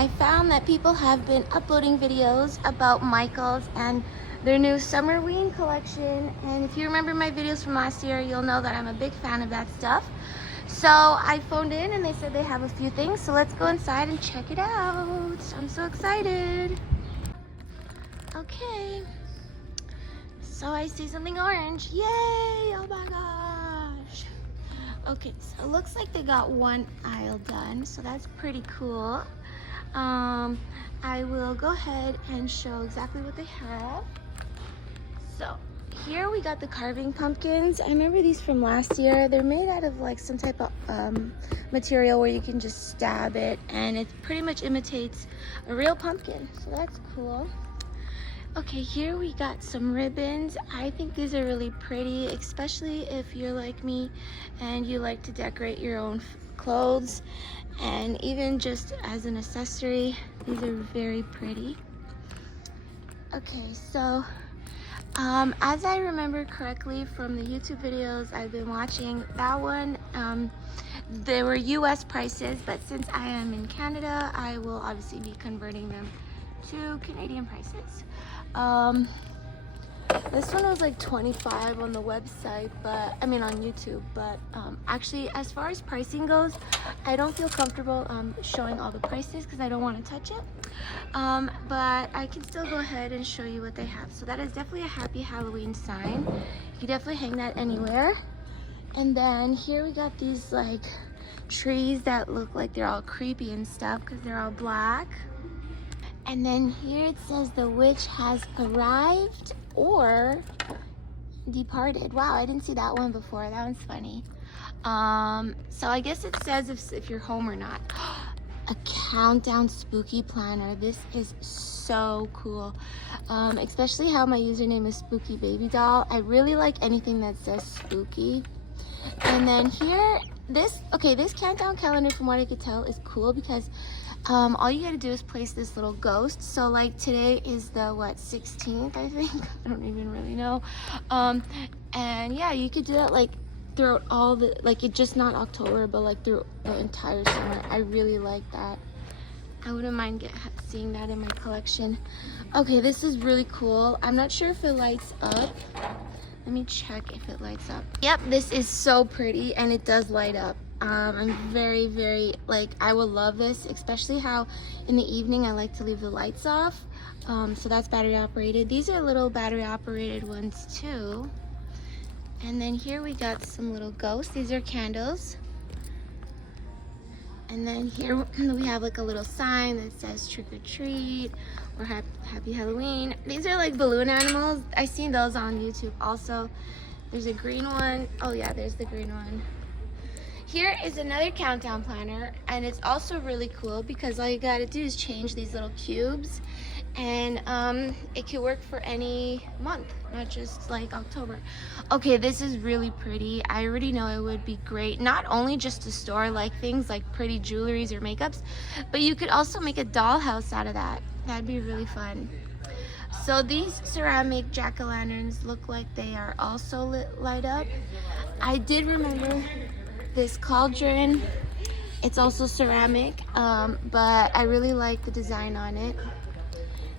I found that people have been uploading videos about Michaels and their new Summerween collection. And if you remember my videos from last year, you'll know that I'm a big fan of that stuff. So I phoned in and they said they have a few things. So let's go inside and check it out. I'm so excited. Okay. So I see something orange. Yay! Oh my gosh. Okay, so it looks like they got one aisle done. So that's pretty cool. I will go ahead and show exactly what they have. So here we got the carving pumpkins. I remember these from last year. They're made out of like some type of material where you can just stab it, and it pretty much imitates a real pumpkin. So that's cool. Okay, here we got some ribbons. I think these are really pretty, especially if you're like me and you like to decorate your own clothes, and even just as an accessory, these are very pretty. Okay, so as I remember correctly from the YouTube videos I've been watching, that one, there were US prices, but since I am in Canada, I will obviously be converting them to Canadian prices. This one was like $25 on the website, but I mean on YouTube, but actually as far as pricing goes, I don't feel comfortable showing all the prices because I don't want to touch it, but I can still go ahead and show you what they have. So that is definitely a happy Halloween sign. You can definitely hang that anywhere. And then here we got these like trees that look like they're all creepy and stuff because they're all black. And then here it says the witch has arrived or departed. Wow, I didn't see that one before. That one's funny. So I guess it says if you're home or not. A countdown spooky planner. This is so cool. Especially how my username is Spooky Baby Doll. I really like anything that says spooky. And then here, this countdown calendar, from what I could tell, is cool because all you gotta do is place this little ghost. So like today is the 16th, I think. I don't even really know. And yeah, you could do that like throughout all the, like it just not October, but like through the entire summer. I really like that. I wouldn't mind seeing that in my collection. Okay, this is really cool. I'm not sure if it lights up. Let me check if it lights up. Yep, this is so pretty and it does light up. I'm very, like, I would love this, especially how in the evening I like to leave the lights off. So that's battery operated. These are little battery operated ones too. And then here we got some little ghosts. These are candles. And then here we have like a little sign that says trick or treat or happy Halloween. These are like balloon animals. I've seen those on YouTube also. There's a green one. Oh yeah, there's the green one. Here is another countdown planner, and it's also really cool because all you gotta do is change these little cubes, and it can work for any month, not just like October. Okay, this is really pretty. I already know it would be great, not only just to store like things like pretty jewelries or makeups, but you could also make a dollhouse out of that. That'd be really fun. So these ceramic jack-o'-lanterns look like they are also light up. I did remember this cauldron. It's also ceramic, but I really like the design on it.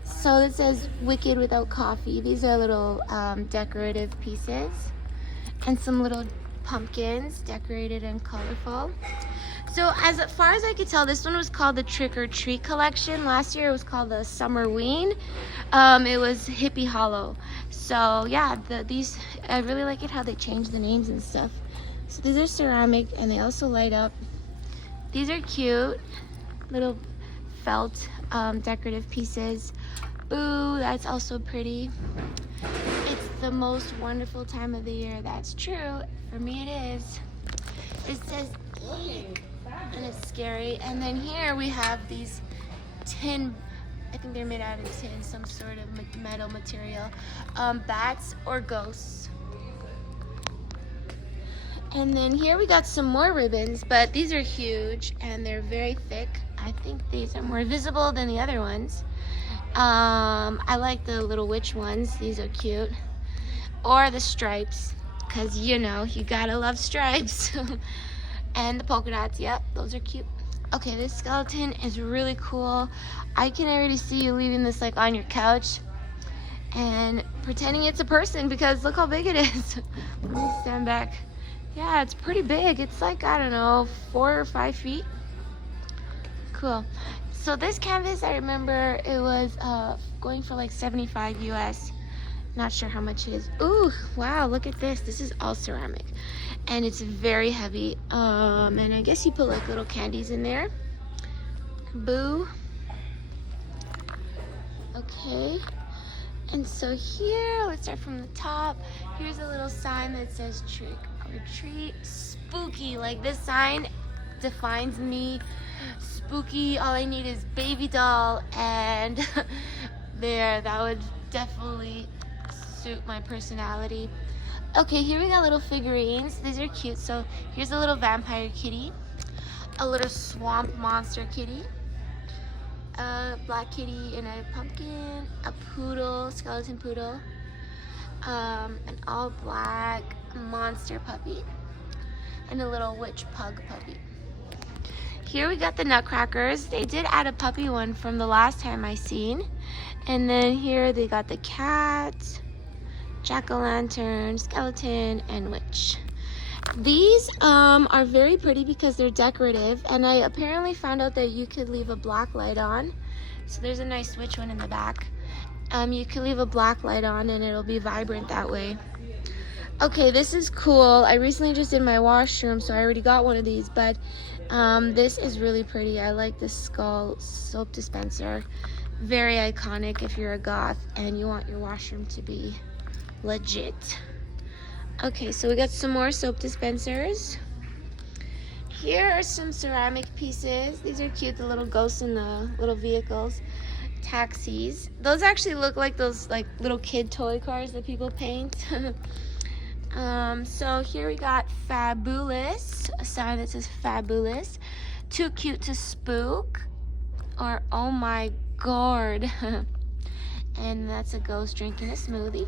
So it says wicked without coffee. These are little decorative pieces, and some little pumpkins decorated and colorful. So as far as I could tell, this one was called the Trick or Treat collection. Last year it was called the Summerween. It was Hippie Hollow. So yeah, these, I really like it how they changed the names and stuff. So these are ceramic and they also light up. These are cute, little felt decorative pieces. Boo, that's also pretty. It's the most wonderful time of the year. That's true. For me it is. It says eek, and it's scary. And then here we have these tin, I think they're made out of tin, some sort of metal material. Bats or ghosts. And then here we got some more ribbons, but these are huge and they're very thick. I think these are more visible than the other ones. I like the little witch ones. These are cute. Or the stripes, because you know, you gotta love stripes. And the polka dots, yep, those are cute. Okay, this skeleton is really cool. I can already see you leaving this like on your couch and pretending it's a person because look how big it is. Let me stand back. Yeah, it's pretty big. It's like, I don't know, 4 or 5 feet. Cool. So this canvas, I remember it was going for like 75 US. Not sure how much it is. Ooh, wow, look at this. This is all ceramic. And it's very heavy. And I guess you put like little candies in there. Boo. Okay. And so here, let's start from the top. Here's a little sign that says trick or treat. Spooky. Like this sign defines me. Spooky. All I need is baby doll and there, that would definitely suit my personality. Okay, here we got little figurines. These are cute. So here's a little vampire kitty, a little swamp monster kitty, a black kitty and a pumpkin, a poodle, skeleton poodle, an all black monster puppy, and a little witch pug puppy. Here we got the nutcrackers. They did add a puppy one from the last time I seen. And then here they got the cat, jack-o'-lantern, skeleton, and witch. These are very pretty because they're decorative, and I apparently found out that you could leave a black light on. So there's a nice witch one in the back. You can leave a black light on and it'll be vibrant that way. Okay, this is cool. I recently just did my washroom, so I already got one of these, but this is really pretty. I like this skull soap dispenser. Very iconic if you're a goth and you want your washroom to be legit. Okay, so we got some more soap dispensers. Here are some ceramic pieces. These are cute, the little ghosts in the little vehicles. Taxis. Those actually look like those like little kid toy cars that people paint. So here we got fabulous, a sign that says fabulous. Too cute to spook, or oh my god. And that's a ghost drinking a smoothie.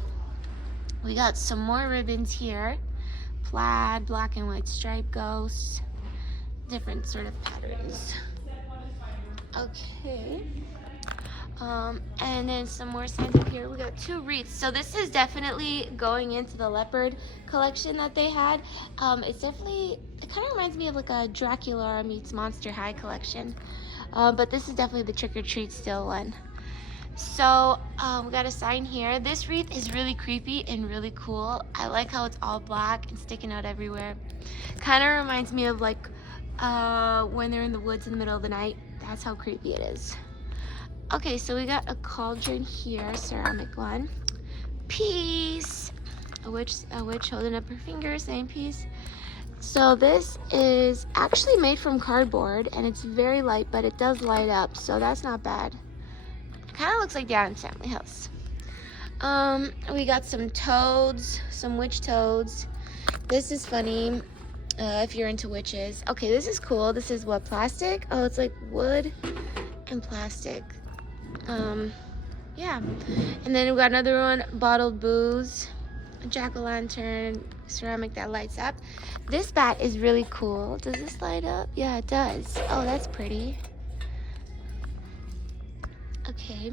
We got some more ribbons here. Plaid, black and white stripe ghosts, different sort of patterns. Okay. And then some more signs up here. We got 2 wreaths. So this is definitely going into the leopard collection that they had. It's definitely, it kind of reminds me of like a Dracula meets Monster High collection. But this is definitely the trick or treat still one. So we got a sign here. This wreath is really creepy and really cool. I like how it's all black and sticking out everywhere. Kind of reminds me of like when they're in the woods in the middle of the night. That's how creepy it is. Okay, so we got a cauldron here, ceramic one. Peace. A witch holding up her finger, same piece. So this is actually made from cardboard and it's very light, but it does light up, so that's not bad. It kind of looks like the Addams Family house. We got some toads, some witch toads. This is funny if you're into witches. Okay, this is cool. This is what, plastic? Oh, it's like wood and plastic. Yeah. And then we got another one, bottled booze, a jack-o'-lantern, ceramic that lights up. This bat is really cool. Does this light up? Yeah, it does. Oh, that's pretty. Okay.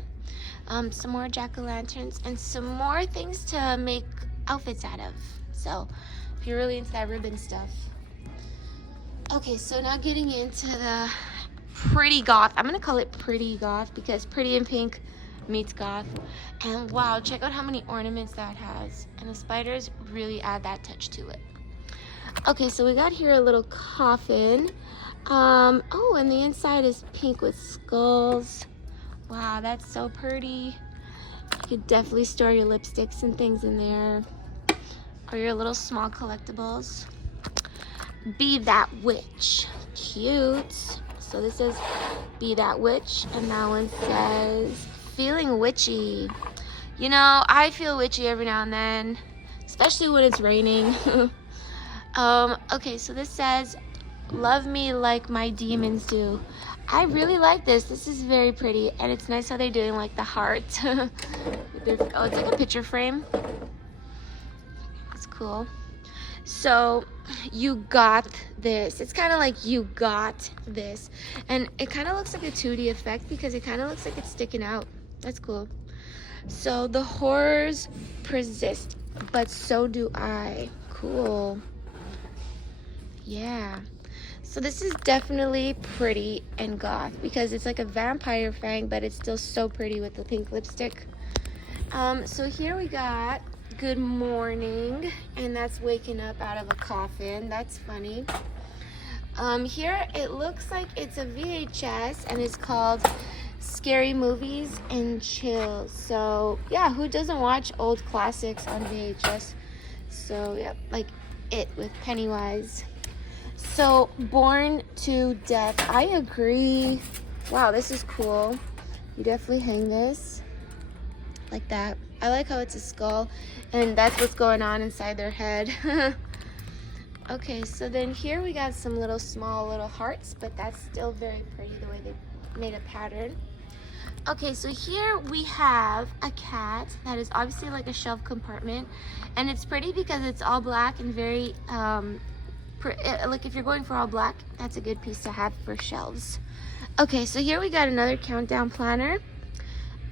Some more jack-o'-lanterns and some more things to make outfits out of. So if you're really into that ribbon stuff. Okay, so now getting into the pretty goth. I'm gonna call it pretty goth because pretty in pink meets goth. And wow, check out how many ornaments that has. And the spiders really add that touch to it. Okay, so we got here a little coffin. Oh, and the inside is pink with skulls. Wow, that's so pretty. You could definitely store your lipsticks and things in there, or your little small collectibles. Be that witch. Cute. So this says be that witch, and that one says feeling witchy. You know, I feel witchy every now and then, especially when it's raining. Okay, so this says love me like my demons do. I really like this. This is very pretty, and it's nice how they're doing like the heart. Oh, it's like a picture frame. It's cool. So you got this. It's kind of like you got this. And it kind of looks like a 2D effect because it kind of looks like it's sticking out. That's cool. So the horrors persist, but so do I. Cool. Yeah. So this is definitely pretty and goth because it's like a vampire fang, but it's still so pretty with the pink lipstick. So here we got good morning, and that's waking up out of a coffin. That's funny. Here it looks like it's a VHS and it's called Scary Movies and Chills. So yeah, who doesn't watch old classics on VHS? So yeah, like It with Pennywise. So Born to Death, I agree. Wow, this is cool. You definitely hang this like that. I like how it's a skull and that's what's going on inside their head. Okay, so then here we got some small little hearts, but that's still very pretty the way they made a pattern. Okay, so here we have a cat that is obviously like a shelf compartment, and it's pretty because it's all black and very like if you're going for all black, that's a good piece to have for shelves. Okay, so here we got another countdown planner.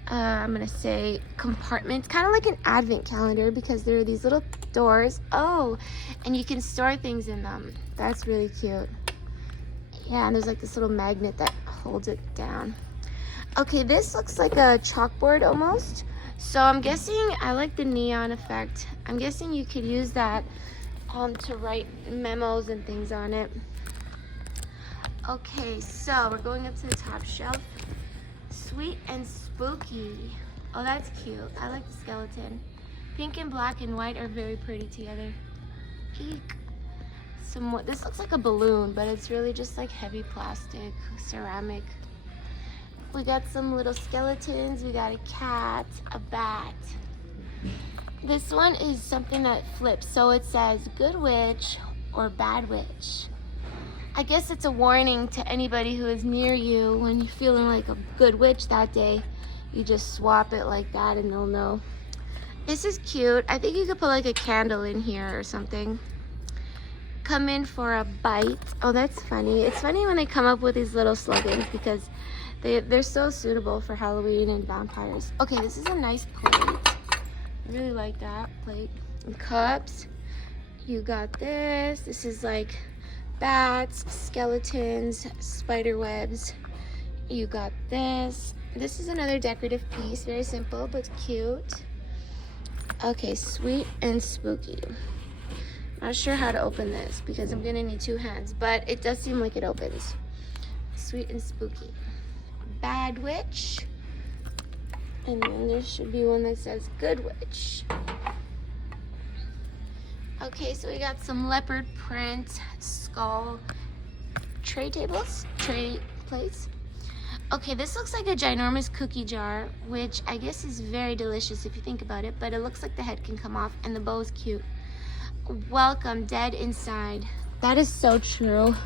I'm gonna say compartment, kind of like an advent calendar because there are these little doors. Oh, and you can store things in them. That's really cute. Yeah, and there's like this little magnet that holds it down. Okay, this looks like a chalkboard almost. So I'm guessing, I like the neon effect. I'm guessing you could use that to write memos and things on it. Okay, so we're going up to the top shelf. Sweet and spooky. Oh, that's cute. I like the skeleton. Pink and black and white are very pretty together. Eek. This looks like a balloon, but it's really just like heavy plastic, ceramic. We got some little skeletons. We got a cat, a bat. This one is something that flips. So it says good witch or bad witch. I guess it's a warning to anybody who is near you when you're feeling like a good witch that day. You just swap it like that and they'll know. This is cute. I think you could put like a candle in here or something. Come in for a bite. Oh, that's funny. It's funny when they come up with these little slogans because they're so suitable for Halloween and vampires. Okay, this is a nice plate. I really like that plate. And cups. You got this. This is like bats, skeletons, spider webs. You got this. This is another decorative piece. Very simple but cute. Okay, sweet and spooky. Not sure how to open this because I'm gonna need 2 hands, but it does seem like it opens. Sweet and spooky. Bad witch. And then there should be one that says good witch. Okay, so we got some leopard print skull tray plates. Okay, this looks like a ginormous cookie jar, which I guess is very delicious if you think about it, but it looks like the head can come off and the bow is cute. Welcome, dead inside. That is so true.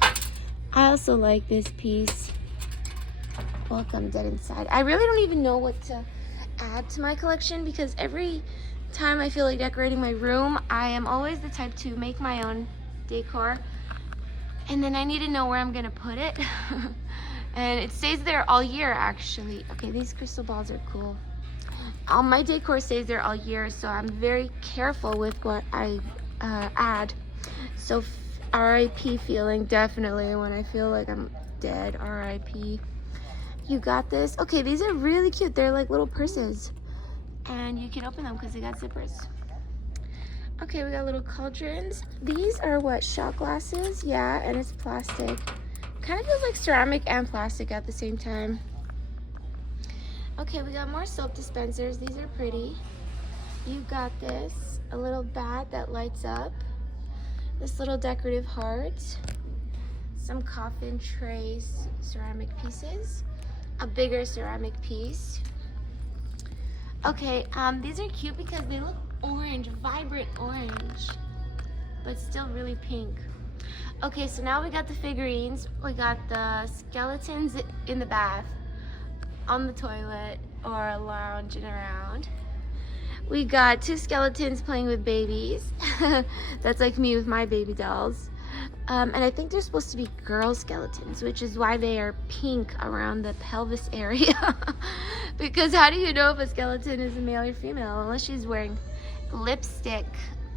I also like this piece. Welcome, dead inside. I really don't even know what to add to my collection because every time I feel like decorating my room, I am always the type to make my own decor, and then I need to know where I'm gonna put it. And it stays there all year actually. Okay, these crystal balls are cool. My decor stays there all year, so I'm very careful with what I add. So RIP feeling, definitely when I feel like I'm dead. RIP. You got this. Okay, these are really cute. They're like little purses and you can open them because they got zippers. Okay, we got little cauldrons. These are what, shot glasses? Yeah, and it's plastic. Kind of feels like ceramic and plastic at the same time. Okay, we got more soap dispensers. These are pretty. You got this, a little bat that lights up. This little decorative heart. Some coffin trays, ceramic pieces. A bigger ceramic piece. Okay, these are cute because they look orange, vibrant orange, but still really pink. Okay, so now we got the figurines. We got the skeletons in the bath, on the toilet, or lounging around. We got 2 skeletons playing with babies. That's like me with my baby dolls. And I think they're supposed to be girl skeletons, which is why they are pink around the pelvis area. Because how do you know if a skeleton is a male or female unless she's wearing lipstick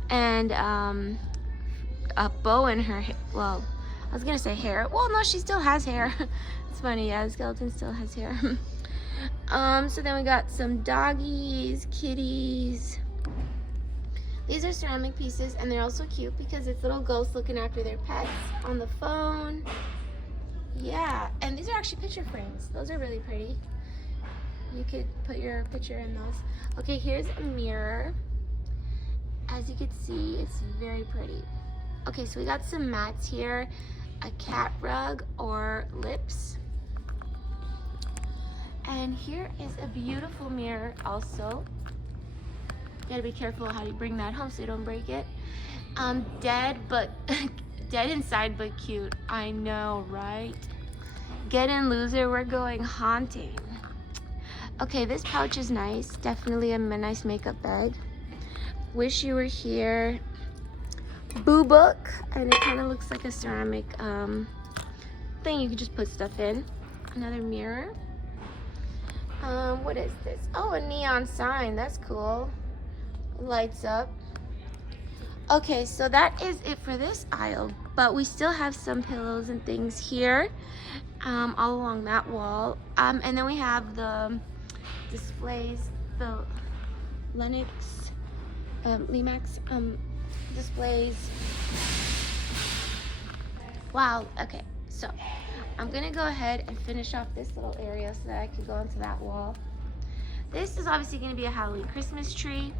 and a bow in her hair? Well, I was gonna say hair. Well, no, she still has hair. It's funny, yeah, the skeleton still has hair. So then we got some doggies, kitties. These are ceramic pieces, and they're also cute because it's little ghosts looking after their pets on the phone. Yeah, and these are actually picture frames. Those are really pretty. You could put your picture in those. Okay, here's a mirror. As you can see, it's very pretty. Okay, so we got some mats here, a cat rug or lips. And here is a beautiful mirror also. You gotta be careful how you bring that home so you don't break it. Dead inside but cute. I know, right? Get in, loser, we're going haunting. Okay, this pouch is nice. Definitely a nice makeup bag. Wish you were here. Boo book, and it kind of looks like a ceramic thing you could just put stuff in. Another mirror. What is this? Oh, a neon sign. That's cool. Lights up. Okay, so that is it for this aisle, but we still have some pillows and things here all along that wall, and then we have the displays, the 𝖘𝖕𝖔𝖔𝖫𝖪 displays. Wow. Okay, so I'm gonna go ahead and finish off this little area so that I can go into that wall. This is obviously gonna be a Halloween Christmas tree.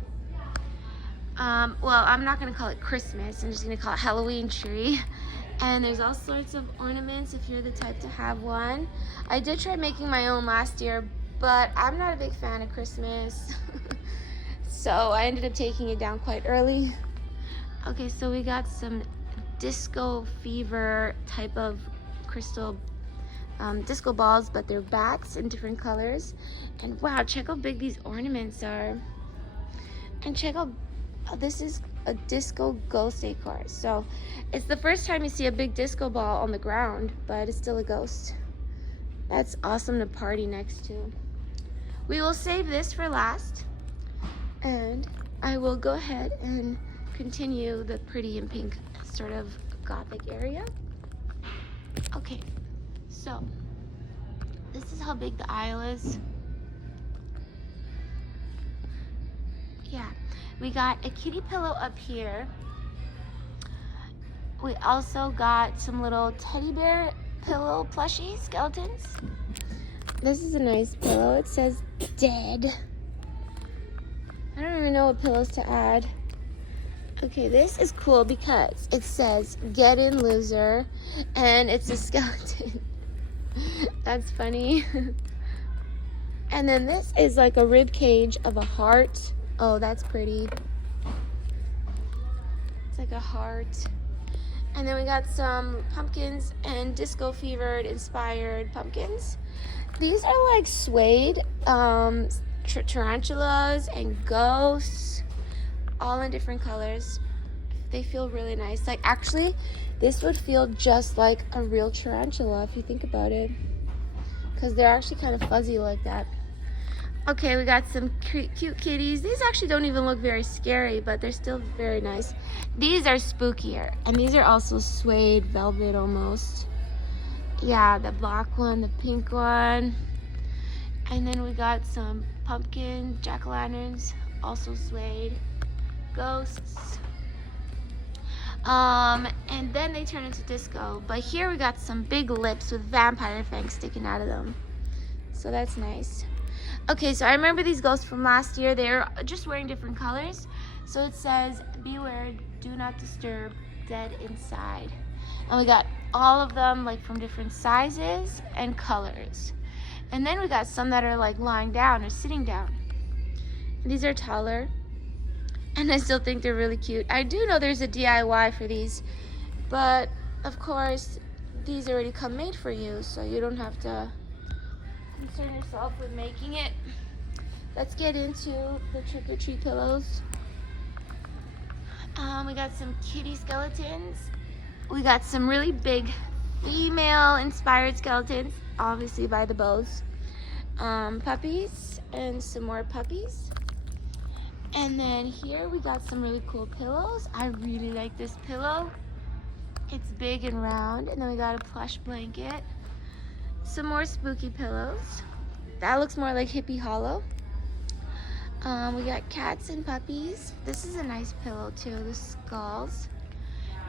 Well, I'm not gonna call it Christmas, I'm just gonna call it Halloween tree. And there's all sorts of ornaments if you're the type to have one. I did try making my own last year, but I'm not a big fan of Christmas. So I ended up taking it down quite early. Okay, so we got some disco fever type of crystal disco balls, but they're bats in different colors. And wow, check how big these ornaments are. And check out, this is a disco ghost decor. So it's the first time you see a big disco ball on the ground, but it's still a ghost. That's awesome to party next to. We will save this for last, and I will go ahead and continue the pretty and pink sort of gothic area. Okay, so this is how big the aisle is. Yeah, we got a kitty pillow up here. We also got some little teddy bear pillow plushie skeletons. This is a nice pillow. It says dead. I don't even know what pillows to add. Okay, this is cool because it says get in, loser, and it's a skeleton. That's funny. And then this is like a rib cage of a heart. Oh, that's pretty. It's like a heart. And then we got some pumpkins and disco fevered inspired pumpkins. These are like suede tarantulas and ghosts, all in different colors. They feel really nice. Like actually, this would feel just like a real tarantula if you think about it, because they're actually kind of fuzzy like that. Okay, we got some cute kitties. These actually don't even look very scary, but they're still very nice. These are spookier, and these are also suede velvet almost. Yeah, the black one, the pink one. And then we got some pumpkin jack-o'-lanterns, also suede. Ghosts. And then they turn into disco. But here we got some big lips with vampire fangs sticking out of them. So that's nice. Okay, so I remember these ghosts from last year. They're just wearing different colors. So it says, beware, do not disturb, dead inside. And we got all of them like from different sizes and colors. And then we got some that are like lying down or sitting down. And these are taller. And I still think they're really cute. I do know there's a DIY for these, but of course, these already come made for you, so you don't have to concern yourself with making it. let's get into the trick-or-treat pillows. We got some kitty skeletons. We got some really big female-inspired skeletons, obviously by the bows. Puppies and some more puppies. And then here we got some really cool pillows. I really like this pillow. It's big and round. And then we got a plush blanket. Some more spooky pillows. That looks more like Hippie Hollow. We got cats and puppies. This is a nice pillow too, the skulls.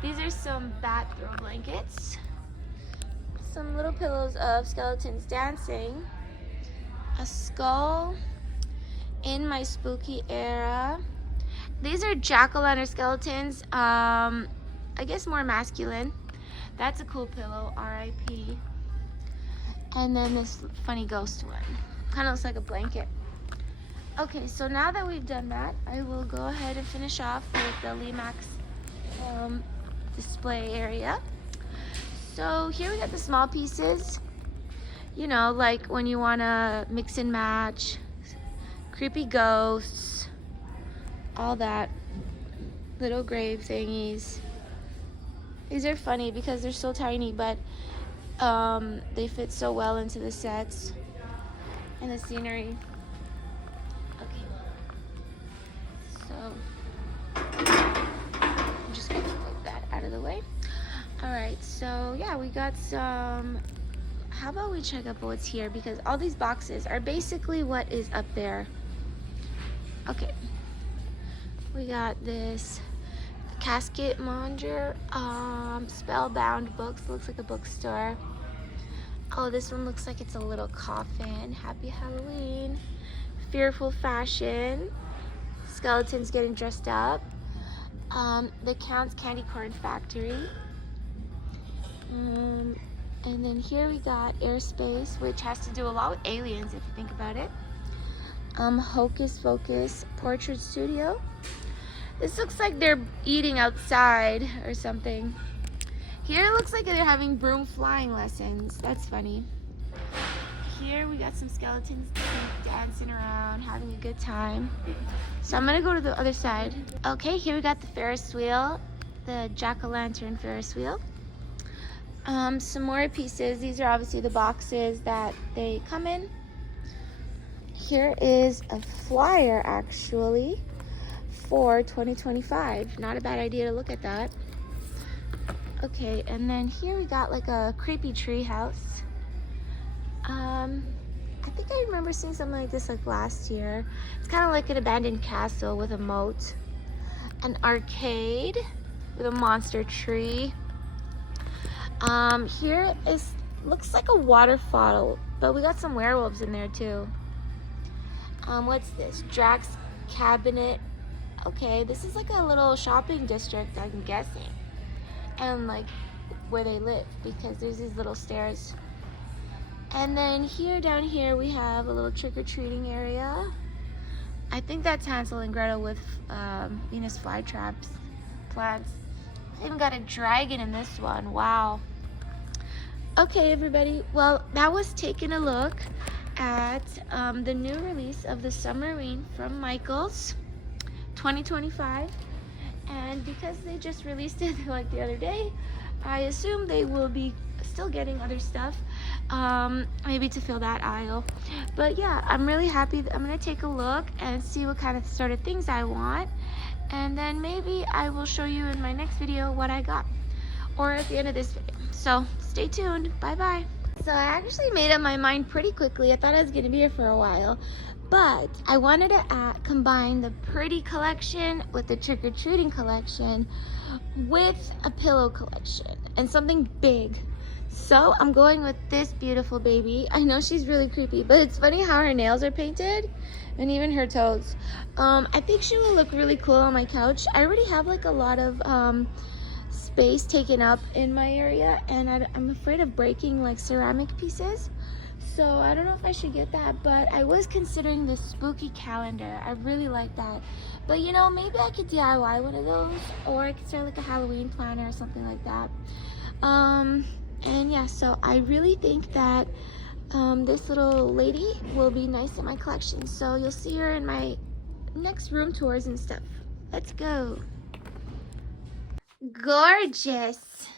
These are some bat throw blankets. Some little pillows of skeletons dancing. A skull in my spooky era. These are jack-o'-lantern skeletons. I guess more masculine. That's a cool pillow, R.I.P. And then this funny ghost one. Kind of looks like a blanket. Okay, so now that we've done that, I will go ahead and finish off with the 𝖘𝖕𝖔𝖔𝕜𝪃 display area. So here we got the small pieces. You know, like when you want to mix and match, creepy ghosts, all that. Little grave thingies. These are funny because they're so tiny, but they fit so well into the sets and the scenery. I'm just gonna move that out of the way. All right, so yeah, we got some. How about we check out what's here, because all these boxes are basically what is up there. Okay, we got this 𝖘𝖕𝖔𝖔𝕑𝕪𝖇𝕆𝉔𝑔𝑑𝑘 spellbound books. Looks like a bookstore. Oh, this one looks like it's a little coffin. Happy Halloween. Fearful fashion. Skeletons getting dressed up. The Count's Candy Corn Factory. And then here we got Airspace, which has to do a lot with aliens if you think about it. Hocus Pocus Portrait Studio. This looks like they're eating outside or something. Here it looks like they're having broom flying lessons. That's funny. Here we got some skeletons dancing around, having a good time. So I'm gonna go to the other side. Okay, here we got the Ferris wheel, the jack-o'-lantern Ferris wheel. Some more pieces. These are obviously the boxes that they come in. Here is a flyer actually for 2025. Not a bad idea to look at that. Okay, and then here we got like a creepy tree house. I think I remember seeing something like this like last year. It's kind of like an abandoned castle with a moat. An arcade with a monster tree. Here is looks like a waterfall, but we got some werewolves in there too. What's this? Drax Cabinet. Okay, this is like a little shopping district, I'm guessing. And like where they live, because there's these little stairs. And then here, down here, we have a little trick-or-treating area. I think that's Hansel and Gretel with Venus flytraps plants. I even got a dragon in this one. Wow. Okay, everybody. Well, that was taking a look at the new release of the Summerween from Michaels 2025. And because they just released it like the other day, I assume they will be still getting other stuff, maybe to fill that aisle. But yeah, I'm really happy. I'm gonna take a look and see what kind of sort of things I want, and then maybe I will show you in my next video what I got, or at the end of this video. So stay tuned. Bye bye. So I actually made up my mind pretty quickly. I thought I was gonna be here for a while, but I wanted to combine the pretty collection with the trick-or-treating collection with a pillow collection and something big. So I'm going with this beautiful baby. I know she's really creepy, but it's funny how her nails are painted and even her toes. I think she will look really cool on my couch. I already have like a lot of space taken up in my area, and I'm afraid of breaking like ceramic pieces. So I don't know if I should get that, but I was considering this spooky calendar. I really like that. But you know, maybe I could DIY one of those, or I could start like a Halloween planner or something like that. And yeah, so I really think that This little lady will be nice in my collection, so you'll see her in my next room tours and stuff. Let's go. Gorgeous.